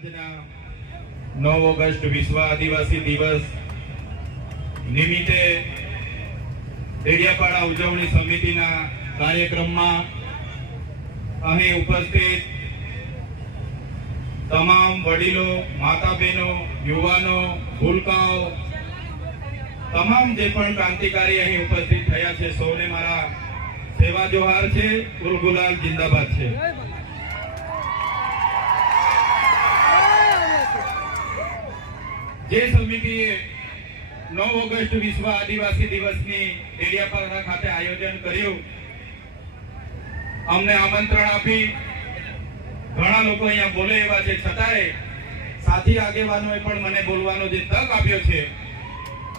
આજના 9 ઓગસ્ટ વિશ્વ આદિવાસી દિવસ નિમિત્તે ડેડિયાપાડા ઉજવણી સમિતિના કાર્યક્રમમાં અહીં ઉપસ્થિત તમામ વડીલો, માતા બહેનો, યુવાનો, ભૂલકાઓ, તમામ જે પણ ક્રાંતિકારી અહીં ઉપસ્થિત થયા છે, સૌને મારા સેવા જોહાર છે. ગુલગુલાલ જિંદાબાદ છે. જે સમિતિએ 9 ઓગસ્ટ વિશ્વ આદિવાસી દિવસની ડેડિયાપાડા ખાતે આયોજન કર્યું, અમને આમંત્રણ આપી, ઘણા લોકો અહીંયા બોલે એવા છે, છતાંય સાથી આગેવાનોએ પણ મને બોલવાનો જે તક આપ્યો છે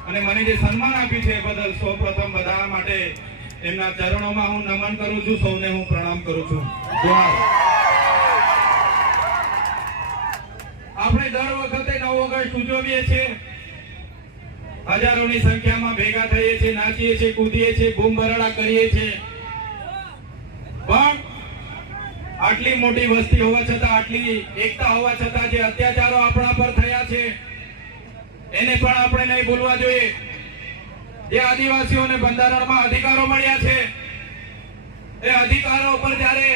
અને મને જે સન્માન આપ્યું છે એ બદલ સૌપ્રથમ બધા માટે એમના ચરણોમાં હું નમન કરું છું. સૌને હું પ્રણામ કરું છું. આપણે દર વખતે 9 ઓગસ્ટ ઉજવીએ છીએ, હજારોની સંખ્યામાં ભેગા થઈએ છીએ, નાચીએ છીએ, કૂદીએ છીએ, બૂમ બરાડા કરીએ છીએ, પણ આટલી મોટી વસ્તી હોવા છતાં, આટલી એકતા હોવા છતાં જે અત્યાચારો આપણા પર થયા છે એને પણ આપણે નહીં ભૂલવા જોઈએ. જે આદિવાસીઓને બંધારણમાં અધિકારો મળ્યા છે એ અધિકારો પર જ્યારે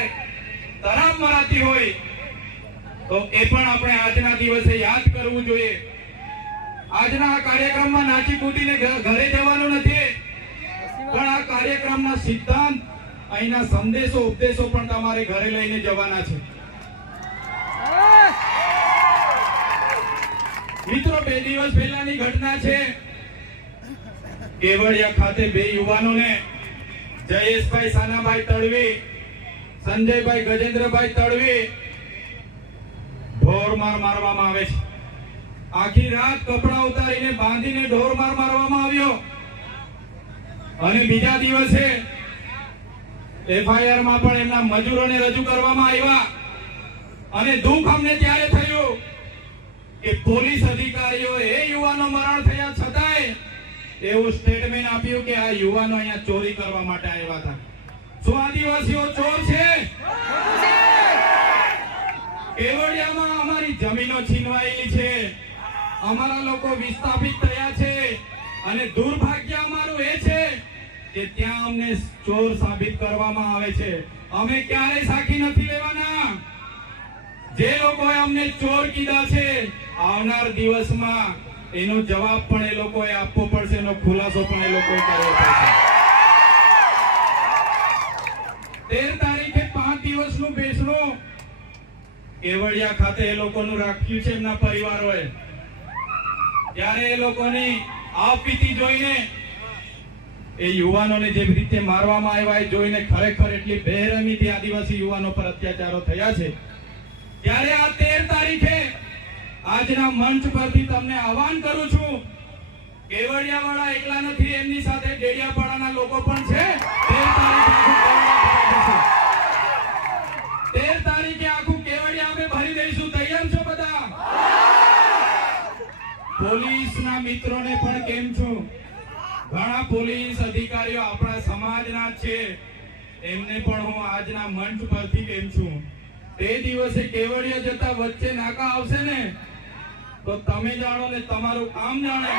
તરાપ મરાતી હોય તો એ પણ આપણે આજના દિવસે યાદ કરવું જોઈએ. આજના આ કાર્યક્રમમાં નાચી કૂદીને ઘરે જવાનું નથી, પણ આ કાર્યક્રમના સિદ્ધાંત, અહીંના સંદેશો, ઉપદેશો પણ તમારે ઘરે લઈને જવાના છે. મિત્રો, 2 દિવસ પહેલાની ઘટના છે. કેવડિયા ખાતે 2 યુવાનોને, જયેશભાઈ સાનાભાઈ તડવી, સંજયભાઈ ગજેન્દ્રભાઈ તડવી, ઢોરમાર મારવામાં આવે છે. આખી રાત કપડા ઉતારીને બાંધીને ઢોરમાર મારવામાં આવ્યો અને બીજા દિવસે FIR માં પણ એમના મજૂરોને રજૂ કરવામાં આવ્યા. અને દુઃખ અમને ત્યારે થયું કે પોલીસ અધિકારીઓ એ યુવાનો મરણ થયા છતાંય એવું સ્ટેટમેન્ટ આપ્યું કે આ યુવાનો અહીંયા ચોરી કરવા માટે આવ્યા હતા. શું આદિવાસીઓ ચોર છે? કેવડિયામાં અમારી જમીનો છીનવાયેલી છે, અમારા લોકો વિસ્થાપિત થયા છે અને દુર્ભાગ્ય અમારું એ છે કે ત્યાં અમને ચોર સાબિત કરવામાં આવે છે. અમે ક્યારેય સાખી નથી લેવાના. જે લોકોએ અમને ચોર કીધા છે, આવનાર દિવસમાં એનો જવાબ પણ એ લોકોએ આપવો પડશે, એનો ખુલાસો પણ એ લોકોએ કરવો પડશે. 13 તારીખે 5 દિવસનું બેસણું કેવડિયા ખાતે એ લોકોનું રાખ્યું છે એમના પરિવારોએ. ત્યારે એ લોકોની આપવીતી જોઈને, એ યુવાનોને જે રીતે મારવામાં આવ્યા એ જોઈને ખરેખર એટલી બેરહેમીથી આદિવાસી યુવાનો પર અત્યાચારો થયા છે. ત્યારે આ 13 તારીખે આજના મંચ પરથી તમને આહવાન કરું છું, કેવડિયાવાળા એકલા નથી, એમની સાથે ડેડિયાપાડાના લોકો પણ છે. 13 તારીખે આખું કેવડિયા અમે ભરી દઈશું. તૈયાર છો બધા? પોલીસના મિત્રોને પણ કેમ છું, ઘણા પોલીસ અધિકારીઓ આપણા સમાજના છે, એમને પણ હું આજના મંચ પરથી કેમ છું. તે દિવસે કેવડિયા જતા વચ્ચે નાકા આવશે ને તો તમે જાણો ને તમારું કામ જાણે.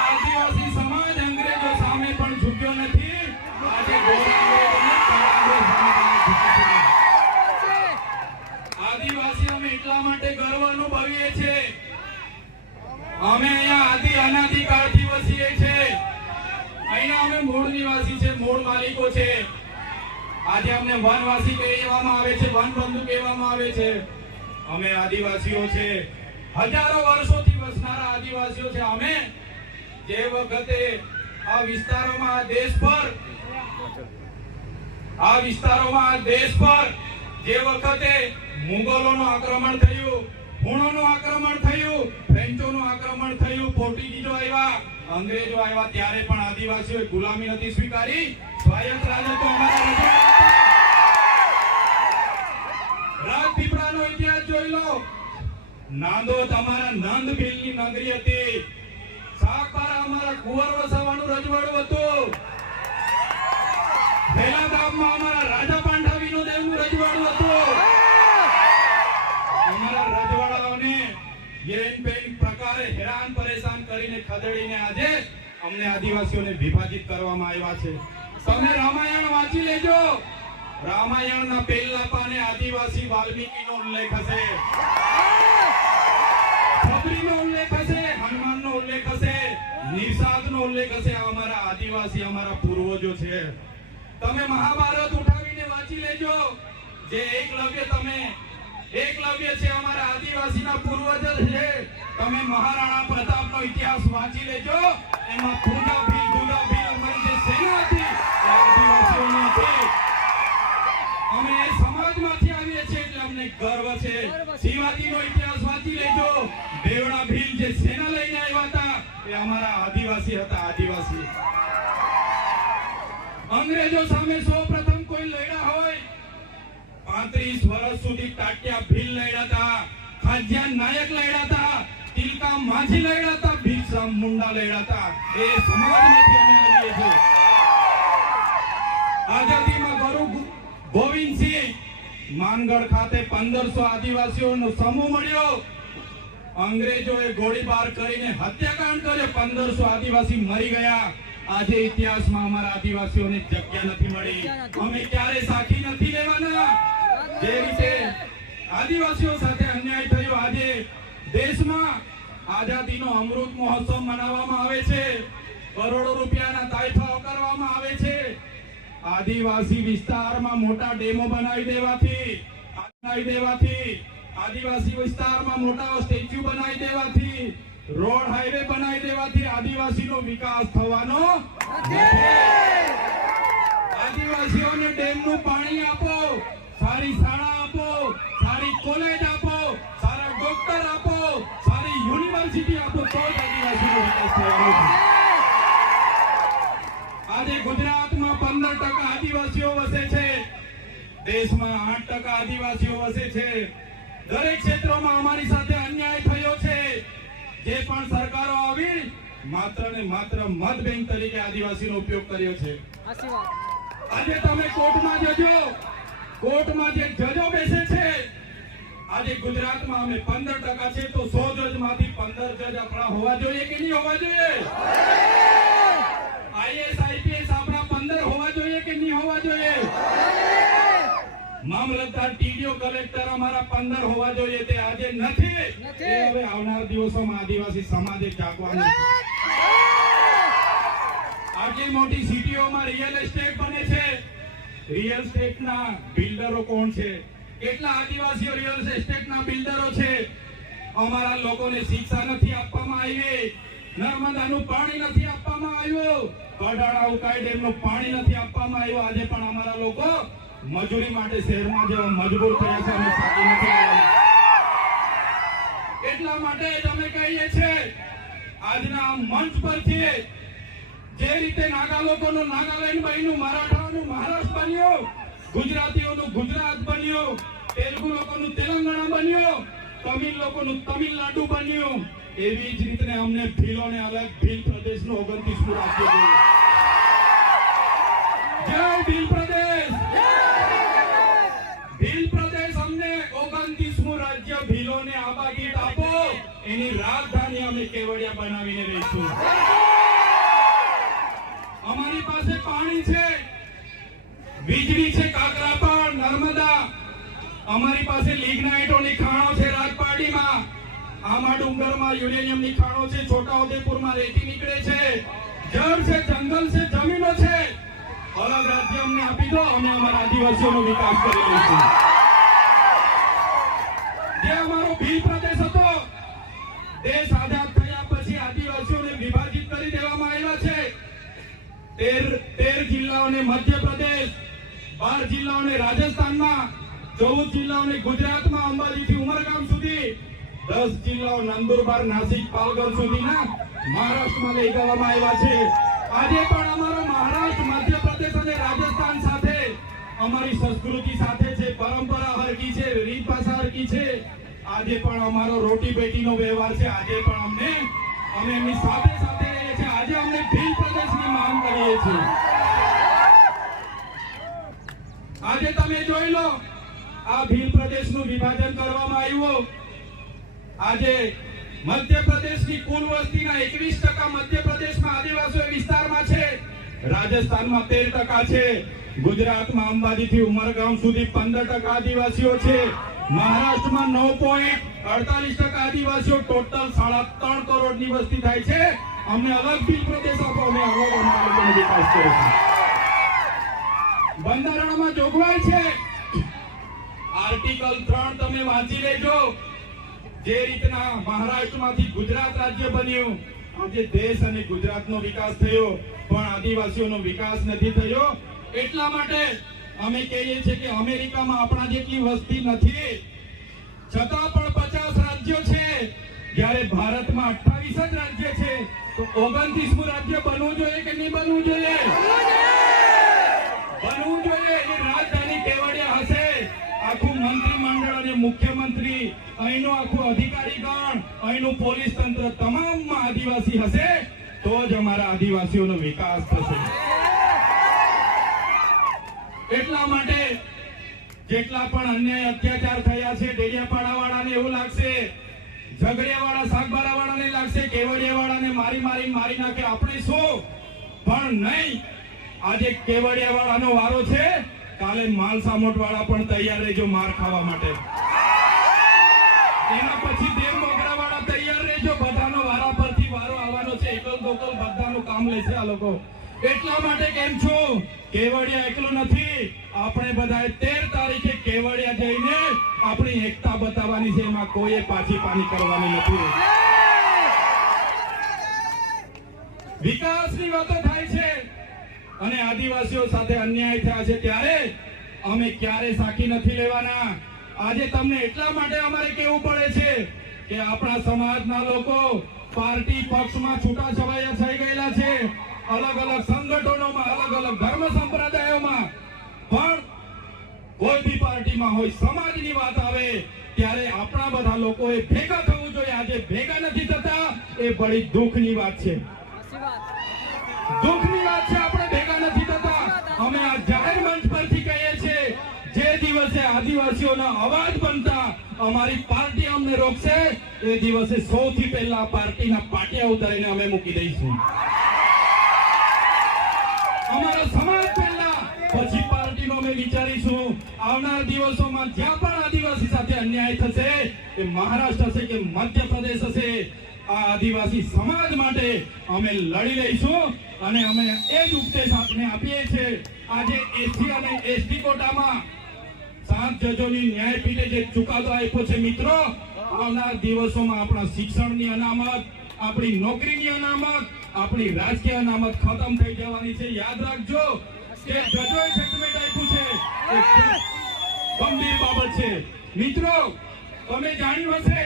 આદિવાસી સમાજ અંગ્રેજો સામે પણ ઝૂક્યો નથી. આજે આદિવાસી અમે એટલા માટે ગર્વ અનુભવીએ છીએ, અમે અહીંયા આદિ અનાદિકાળથી વસીએ છીએ. અહીંયા અમે મૂળ નિવાસી છે, મૂળ માલિકો છે. આજે અમને વનવાસી કહેવામાં આવે છે, વનબંધુ કહેવામાં આવે છે. અમે આદિવાસીઓ છે, હજારો વર્ષોથી વસનારા આદિવાસીઓ છે. અમે જે વખતે આ વિસ્તારોમાં, આ દેશ પર જે વખતે મુગલોનું આક્રમણ થયું, હુણોનું આક્રમણ થયું, ફ્રેન્ચોનું આક્રમણ થયું, પોર્ટુગીઝો આવ્યા, અંગ્રેજો આવ્યા, ત્યારે પણ આદિવાસીઓએ ગુલામી નથી સ્વીકારી. સ્વાયત્ત રાજ્ય અમારા રાજપીપળાનો ઇતિહાસ જોઈ લો. નાંદોદ અમારા નંદભીલની નગરી હતી. સાગબારા અમારા કુંવર વસાવાનું રજવાડું હતું. ભેલા ગામમાં અમારા રાજા પાંઠાવીનો દેવનું રજવાડું હતું. પેન પ્રકારે હેરાન પરેશાન કરીને ખદેડીને આજે અમને આદિવાસીઓને વિભાજિત કરવામાં આવ્યા છે. તમે રામાયણ વાંચી લેજો. રામાયણના પહેલા પાને આદિવાસી વાલ્મીકીનો ઉલ્લેખ હશે, ખબરીનો ઉલ્લેખ હશે, હનુમાનનો ઉલ્લેખ હશે, નિષાદનો ઉલ્લેખ હશે. આ અમારા આદિવાસી અમારા પૂર્વજો છે. તમે મહાભારત ઉઠાવીને વાંચી લેજો. જે એકલવ્ય છે અમારા આદિવાસીના પૂર્વજ છે. તમે મહારાણા પ્રતાપનો ઇતિહાસ વાંચી લેજો. એમાં પૂજા ભીલ અમારી જે સેના હતી એ આદિવાસીઓની હતી. અમે એ સમાજમાંથી આવીએ છીએ એટલે અમને ગર્વ છે. શિવાજીનો ઇતિહાસ વાંચી લેજો. દેવડા ભીલ જે સેના લઈને આવ્યા હતા એ અમારા આદિવાસી હતા. આદિવાસી અંગ્રેજો સામે સૌપ્રથમ કોઈ લડ્યા હોય 35 વર્ષ સુધી ટાટિયા ભીલ લડ્યા હતા, ખાજ્યા નાયક લડ્યા હતા, તિલકા માઝી લડ્યા હતા, બિરસા મુંડા લડ્યા હતા. એ સમાજમાંથી અમે આવીએ છીએ. આઝાદીમાં ગુરુ ગોવિંદસિંહ માનગઢ ખાતે 1500 આદિવાસીઓનો સમૂહ મળ્યો. અંગ્રેજોએ ગોળીબાર કરીને હત્યાકાંડ કર્યો. 1500 આદિવાસી મરી ગયા. આજે ઇતિહાસમાં અમારા આદિવાસીઓને જગ્યા નથી મળી. અમે ક્યારે સાખી નથી લેવાના. જે રીતે આદિવાસીઓ સાથે અન્યાય થયો, આજે દેશમાં આઝાદીનો અમૃત મહોત્સવ મનાવવામાં આવે છે. કરોડો રૂપિયાના તાઇફાઓ કરવામાં આવે છે. આદિવાસી વિસ્તારમાં મોટા ડેમો બનાવી દેવાથી, આદિવાસી વિસ્તારમાં મોટા સ્ટેચ્યુ બનાવી દેવાથી, રોડ હાઈવે બનાવી દેવાથી આદિવાસીનો વિકાસ થવાનો નથી. આદિવાસીઓને ડેમનું પાણી આપો, સારી શાળા આપો, સારી કોલેજ આપો, સારા ડોક્ટર આપો, સારી યુનિવર્સિટી આપો, તો જ આદિવાસીનો વિકાસ થવાનો છે. આજે ગુજરાતમાં 15% આદિવાસીઓ વસે છે. દેશમાં 8% આદિવાસીઓ વસે છે. દરેક ક્ષેત્રમાં અમારી સાથે અન્યાય થયો છે. જે પણ સરકારો આવી માત્ર ને માત્ર મત બેંક તરીકે આદિવાસીનો ઉપયોગ કર્યો છે. આજે તમે કોર્ટમાં જજો, કોર્ટમાં જે જજો બેસે છે, આજે ગુજરાતમાં અમે 15% છે તો 100 જજમાંથી 15 જજ આપણા હોવા જોઈએ કે નહીં હોવા જોઈએ? આઈએસ આઈપીએસ આપણા 15 હોવા જોઈએ કે નહીં હોવા જોઈએ? મામલતદાર, ટીડીઓ, કલેક્ટર અમારા 15 હોવા જોઈએ. તે આજે નથી. એ હવે આવનાર દિવસોમાં આદિવાસી સમાજે જાગવાનું છે. આટલી મોટી સિટીઓમાં રિયલ એસ્ટેટ બને છે. રિયલ એસ્ટેટના બિલ્ડરો કોણ છે? કેટલા આદિવાસીઓ રિયલ એસ્ટેટના બિલ્ડરો છે? અમારા લોકોને શિક્ષા નથી આપવામાં આવી, નર્મદાનું પાણી નથી આપવામાં આવ્યું, કડાણા ઉકાઈ ડેમનું પાણી નથી આપવામાં આવ્યું. આજે પણ અમારા લોકો મજૂરી માટે શહેરમાં જેવા મજબૂર થયા છે. અમે સાચી નથી આવવાની. એટલા માટે જ અમે કહીએ છીએ આજના મંચ પરથી, જે રીતે નાગા લોકોનું નાગાલેન્ડ બન્યું, મરાઠાઓનું મહારાષ્ટ્ર બન્યું, ગુજરાતીઓનું ગુજરાત બન્યું, તેલુગુ લોકોનું તેલંગાણા બન્યું, તમિલ લોકોનું તમિલનાડુ બન્યું, એવી જ રીતે અમને ભીલોને અલગ ભીલ પ્રદેશનું 29મું રાજ્ય જોઈએ. જય ભીલ પ્રદેશ! ભીલ પ્રદેશ અમને 29મું રાજ્ય ભીલોને આબાદી આપો. એની રાજધાની અમે કેવડિયા બનાવીને રહીશું. અમારી પાસે પાણી છે, વીજળી છે, કાકરાપાર, નર્મદા. અમારી પાસે લિગ્નાઇટોની ખાણો છે રાજપારડીમાં, આમા ડુંગરમાં યુરેનિયમની ખાણો છે, છોટાઉદેપુરમાં રેતી નીકળે છે, જળ છે, જંગલ છે, જમીનો છે. અલગ રાજ્ય અમને આપી દો, અમે અમારા આદિવાસીઓનો વિકાસ કરી લઈશું. જે અમારો ભીલ પ્રદેશ હતો, દેશ આઝાદ થયા પછી આદિવાસીઓને વિભાજિત કરી દેવામાં આવ્યા છે. 13 જિલ્લાઓને મધ્યપ્રદેશ, 12 જિલ્લાઓને રાજસ્થાનમાં, 14 જિલ્લાઓને ગુજરાતમાં અંબાજીથી ઉમરગામ સુધી, 10 જિલ્લાઓ નંદુરબાર, નાસિક, પાલઘર સુધીના મહારાષ્ટ્રમાં લઈ જવામાં આવ્યા છે. આજે પણ અમારો મહારાષ્ટ્ર, મધ્યપ્રદેશ અને રાજસ્થાન સાથે અમારી સંસ્કૃતિ સાથે છે, પરંપરા હરકી છે, રીત ભાષા હરકી છે. આજે પણ અમારો રોટી બેટીનો વ્યવહાર છે. આજે પણ અમે એમની સાથે સાથે રહીએ છીએ. આજે અમને ભીલ પ્રદેશની માંગ કરીએ છીએ. આજે તમે જોઈ લો, આ ભીલ પ્રદેશનું વિભાજન કરવામાં આવ્યું. આજે મધ્યપ્રદેશની કુલ વસ્તીના 21% મધ્યપ્રદેશમાં આદિવાસી વિસ્તારમાં છે, રાજસ્થાનમાં 13% છે, ગુજરાતમાં અંબાજીથી ઉમરગામ સુધી 15% આદિવાસીઓ છે, મહારાષ્ટ્રમાં 9.48% આદિવાસીઓ, ટોટલ 3.5 કરોડની વસ્તી થાય છે. અમને અલગ બિલ પ્રદેશ આપો, અમે અલગ અમારો વિકાસ કરીશું. બંધારણમાં જોગવાઈ છે, આર્ટિકલ 3 તમે વાંચી લેજો. જે રીતના મહારાષ્ટ્રમાંથી ગુજરાત રાજ્ય બન્યું, આજે દેશ અને ગુજરાતનો વિકાસ થયો, પણ આદિવાસીઓનો વિકાસ નથી થયો. એટલા માટે અમે કહીએ છીએ કે અમેરિકામાં આપણા જેટલી વસ્તી નથી, છતાં પણ 50 રાજ્યો છે, જ્યારે ભારતમાં 28 જ રાજ્ય છે. તો 29મું રાજ્ય બનવું જોઈએ કે નહીં બનવું જોઈએ? બનવું જોઈએ. એની રાજધાની કેવડિયા હશે. આખું મંત્રીમંડળ અને મુખ્યમંત્રી, અહીંનું આખું અધિકારી ગણ, અહીંનું પોલીસ તંત્ર તમામમાં આદિવાસી હશે, તો જ અમારા આદિવાસીઓનો વિકાસ થશે. એટલા માટે જેટલા પણ અન્યાય અત્યાચાર થયા છે, ડેડિયાપાડા વાળાને એવું લાગશે, ઝઘડિયા વાળા સાગબારા વાળાને લાગશે, કેવડિયા વાળાને મારી નાખે, આપણે શું? પણ નહીં. આજે કેવડિયા વાળાનો વારો છે, કાલે માલસામોટ વાળા પણ તૈયાર રહેજો માર ખાવા માટે. એના પછી દેવ મોગરા વાળા તૈયાર રહેજો, બધાનો વારા પરથી વારો આવવાનો છે. એકલ દોકલ બધાનું કામ લેશે આ લોકો. એટલા માટે કેમ છું, કેવડિયા એકલું નથી, આપણે બધાએ 13 તારીખે કેવડિયા જઈને આપણી એકતા બતાવવાની છે. એમાં કોઈએ પાછી પાની કરવાની નથી. વિકાસની વાતો થાય છે અને આદિવાસીઓ સાથે અન્યાય થયા છે, ત્યારે અમે ક્યારે સાકી નથી લેવાના. આજે તમને એટલા માટે અમારે કહેવું પડે છે કે આપણા સમાજના લોકો પાર્ટી પક્ષમાં છૂટાછવાયા થઈ ગયેલા છે, અલગ અલગ સંગઠનોમાં, અલગ અલગ ધર્મ સંપ્રદાયોમાં, પણ કોઈ બી પાર્ટીમાં હોય, સમાજની વાત આવે ત્યારે આપણા બધા લોકોએ ભેગા થવું જોઈએ. આજે ભેગા નથી થતા, એ બડી દુઃખની વાત છે. દુઃખની વાત છે, આપણે ભેગા નથી થતા. અમે આ જાહેર મંચ પરથી કહીએ છીએ, જે દિવસે આદિવાસીઓના અવાજ બનતા અમારી પાર્ટી અમને રોકશે, એ દિવસે સૌથી પહેલા પાર્ટીના પાટિયા ઉતારીને અમે મૂકી દઈશું. અમારા સમાજ પહેલા, પછી પાર્ટીનો અમે વિચારીશું. આવનાર દિવસોમાં જ્યાં પણ આદિવાસી સાથે અન્યાય થશે, એ મહારાષ્ટ્ર હશે કે મધ્યપ્રદેશ હશે, આ આદિવાસી સમાજ માટે અમે લડી લઈશું. અને અમે એ જ ઉપદેશ આપને આપીએ છીએ. આજે એસસી અને એસટી કોટામાં 7 જજોની ન્યાયપીઠે જે ચુકાદો આપ્યો છે, મિત્રો, આવનાર દિવસોમાં આપણા શિક્ષણની અનામત, આપણી નોકરીની અનામત, આપણી રાજકીય અનામત ખતમ થઈ જવાની છે. યાદ રાખજો કે જજોએ જજમેન્ટ આપ્યું છે, એ ગંભીર બાબત છે. મિત્રો, તમે જાણ્યું હશે,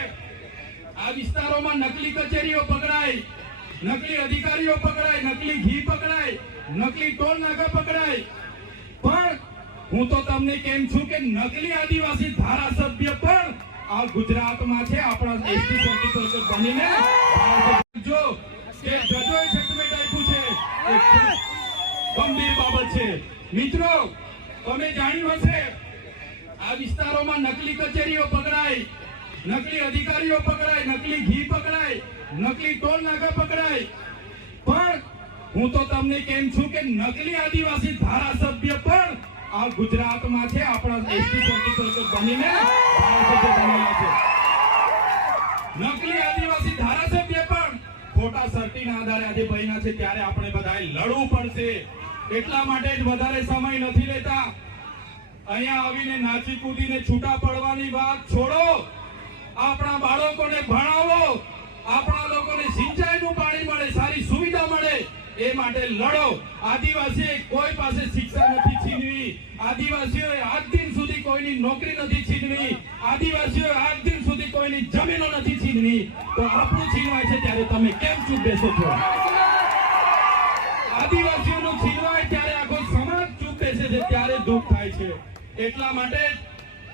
આ વિસ્તારોમાં નકલી કચેરીઓ પકડાય, નકલી અધિકારીઓ પકડાય, નકલી ઘી પકડાય, નકલી ટોલ નાકા પકડાય. પણ હું તો તમને કેમ છું કે નકલી આદિવાસી ધારાસભ્ય પણ આ ગુજરાતમાં છે. આપણા એસટી સર્ટિફિકેટ બનીને જો કે જજોએ જજમેન્ટ આપ્યું છે, એ ગંભીર બાબત છે. મિત્રો, તમે જાણ્યું હશે, આ વિસ્તારોમાં નકલી કચેરીઓ પકડાય, નકલી અધિકારીઓ પકડાય, નકલી ઘી પકડાય, નકલી ટોલ નાકા પકડાય. પણ હું તો તમને કેમ છું કે નકલી આદિવાસી ધારાસભ્ય પણ આ ગુજરાતમાં છે. આપણા એસટી સર્ટિફિકેટ બનીને ધારાસભ્ય બનેલા છે. નકલી આદિવાસી ધારાસભ્ય પણ ખોટા સર્ટીના આધારે આજે બન્યા છે. ત્યારે આપણે બધાએ લડવું પડશે. એટલા માટે જ વધારે સમય નથી લેતા. અહીંયા આવીને નાચી કૂદીને છૂટા પડવાની વાત છોડો. આપણા બાળકોને ભણાવો, આપણા લોકોને સિંચાઈનું પાણી મળે, સારી સુવિધા મળે, એ માટે લડો. આદિવાસીએ કોઈ પાસે શિક્ષા નથી છીનવી, આદિવાસીઓએ આજ દિન સુધી કોઈની નોકરી નથી છીનવી, આદિવાસીઓએ આજ દિન સુધી કોઈની જમીનો નથી છીનવી. તો આપણું છીનવાય છે ત્યારે તમે કેમ ચૂપ બેસો છો? આદિવાસીઓનું છીનવાય ત્યારે આખો સમાજ ચૂપ બેસે છે, ત્યારે દુઃખ થાય છે. એટલા માટે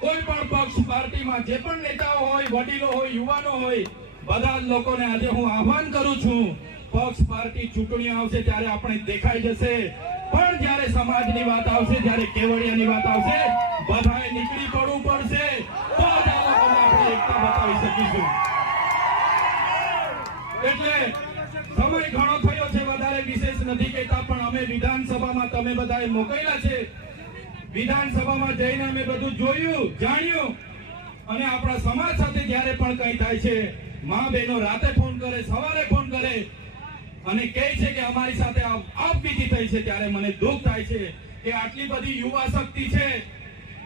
કોઈ પણ પક્ષ પાર્ટીમાં જે પણ નેતાઓ હોય, વડીલો હોય, યુવાનો હોય, બધા જ લોકોને આજે હું આહ્વાન કરું છું, પક્ષ પાર્ટી ચૂંટણી આવશે ત્યારે આપણે દેખાઈ જશે. પણ જ્યારે સમાજની વાત આવશે, જ્યારે કેવડિયાની વાત આવશે, બધાએ નીકળી પડવું પડશે, તો જ આ લોકોને આપણે એકતા બતાવી શકીશું. વિધાનસભામાં તમે બધાએ મોકલ્યા છે, વિધાનસભામાં જઈને અમે બધું જોયું જાણ્યું, અને આપણા સમાજ સાથે જ્યારે પણ કંઈ થાય છે, મા બહેનો રાતે ફોન કરે, સવારે ફોન કરે અને કહે છે કે અમારી સાથે આપવીતી થઈ છે, ત્યારે મને દુઃખ થાય છે કે આટલી બધી યુવા શક્તિ છે,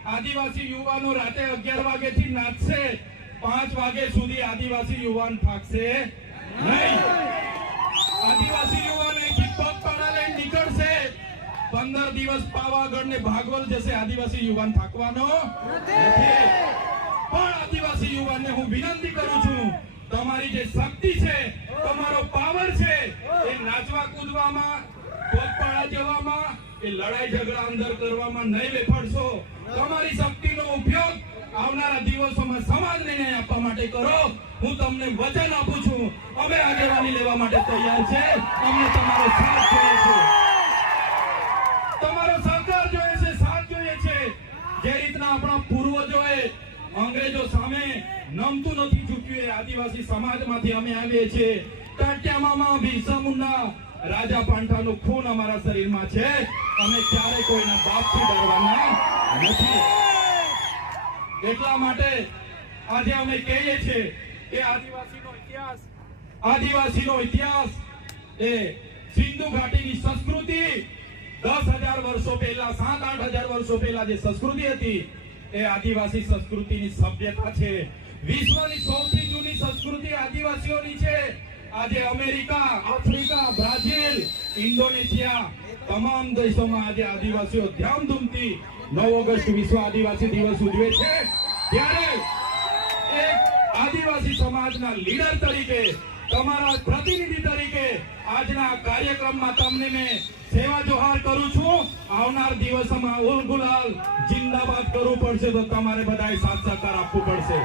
આદિવાસી યુવાનો રાતે 11 વાગ્યાથી નાચશે, 5 વાગ્યા સુધી આદિવાસી યુવાન થાકશે નહીં. આદિવાસી યુવાન અહીંથી પગપાળા લઈને નીકળશે, 15 દિવસ પાવાગઢ ને ભાગવલ જશે, આદિવાસી યુવાન થાકવાનો નથી. પણ આદિવાસી યુવાનને હું વિનંતી કરું છું, તમારી જે શક્તિ છે, તમારો પાવર છે, એ નાચવા કૂદવામાં, પગપાળા જવામાં, એ લડાઈ ઝઘડા અંદર કરવામાં નહીં વેફડશો. તમારી શક્તિનો ઉપયોગ આવનારા દિવસોમાં સમાજને ન્યાય આપવા માટે કરો. હું તમને વચન આપું છું, અમે આગેવાની લેવા માટે તૈયાર છે. અમને તમારો સાથ જોઈએ છે, તમારો સહકાર જોઈએ છે, સાથ જોઈએ છે. જે રીતના આપણા પૂર્વજોએ અંગ્રેજો સામે નમતું નથી ઝૂક્યું, એ આદિવાસી સમાજમાંથી અમે આવીએ છીએ. ટાટિયામામાં બિરસા મુંડા, રાજા પાંઠાનું ખૂન અમારા શરીરમાં છે. અમે ક્યારે કોઈના બાપથી ડરવાના નથી. એટલા માટે આજે અમે કહીએ છીએ કે આદિવાસીનો ઇતિહાસ એ સિંધુ ઘાટીની સંસ્કૃતિ 10,000 વર્ષો પહેલા, 7-8,000 વર્ષો પહેલા જે સંસ્કૃતિ હતી, એ આદિવાસી સંસ્કૃતિની સભ્યતા છે. વિશ્વની સૌથી જૂની સંસ્કૃતિ આદિવાસીઓની છે. આજે અમેરિકા, આફ્રિકા, બ્રાઝિલ, ઇન્ડોનેશિયા તમામ દેશોમાં આજે આદિવાસીઓ ધામધૂમથી 9 ઓગસ્ટ વિશ્વ આદિવાસી દિવસ ઉજવે છે. ત્યારે એક આદિવાસી સમાજના લીડર તરીકે, તમારા પ્રતિનિધિ તરીકે આજના કાર્યક્રમમાં તમને મેં સેવા જોહાર કરું છું. આવનાર દિવસોમાં ઉલ ગુલાલ જિંદાબાદ કરવું પડશે તો તમારે બધાએ સાથ સહકાર આપવું પડશે.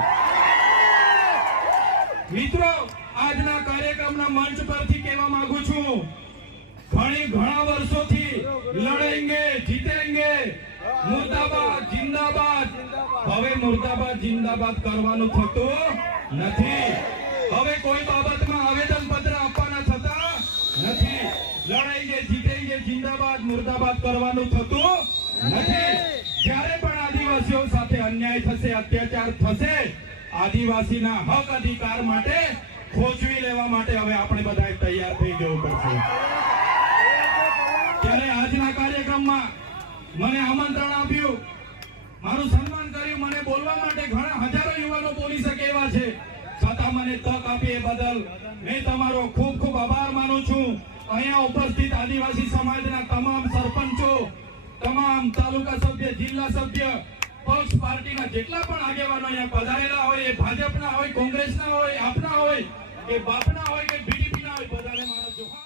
મિત્રો, આજના કાર્યક્રમના મંચ પરથી કહેવા માંગુ છું, ઘણા વર્ષોથી લડેંગે જીતેંગે, મુર્દાબાદ જિંદાબાદ. હવે મુર્દાબાદ જિંદાબાદ કરવાનું થતું નથી. હવે કોઈ બાબતમાં આવેદન પત્ર આપવાના થતા નથી. લડાઈને જીતેંગે જિંદાબાદ મુર્દાબાદ કરવાનું થતું નથી. જ્યારે પણ આદિવાસીઓ સાથે અન્યાય થશે, અત્યાચાર થશે, આદિવાસીના હક અધિકાર માટે ખોજવી લેવા માટે હવે આપણે બધા તૈયાર થઈ જવું પડશે. ત્યારે આજના કાર્યક્રમમાં મને આમંત્રણ આપ્યું, મારું સન્માન કર્યું, મને બોલવા માટે ઘણા હજારો યુવાનો બોલી શકે એવા છે, છતાં મને તક આપી એ બદલ મેં તમારો ખૂબ ખૂબ આભાર માનું છું. અહીંયા ઉપસ્થિત આદિવાસી સમાજના તમામ સરપંચો, તમામ તાલુકા સભ્ય, જિલ્લા સભ્ય, પક્ષ પાર્ટીના જેટલા પણ આગેવાનો અહીંયા પધારેલા હોય, એ ભાજપના હોય, કોંગ્રેસના હોય, આપના હોય, કે બાપના હોય, કે બીડીપીના હોય, બધાને મારા જોહાર.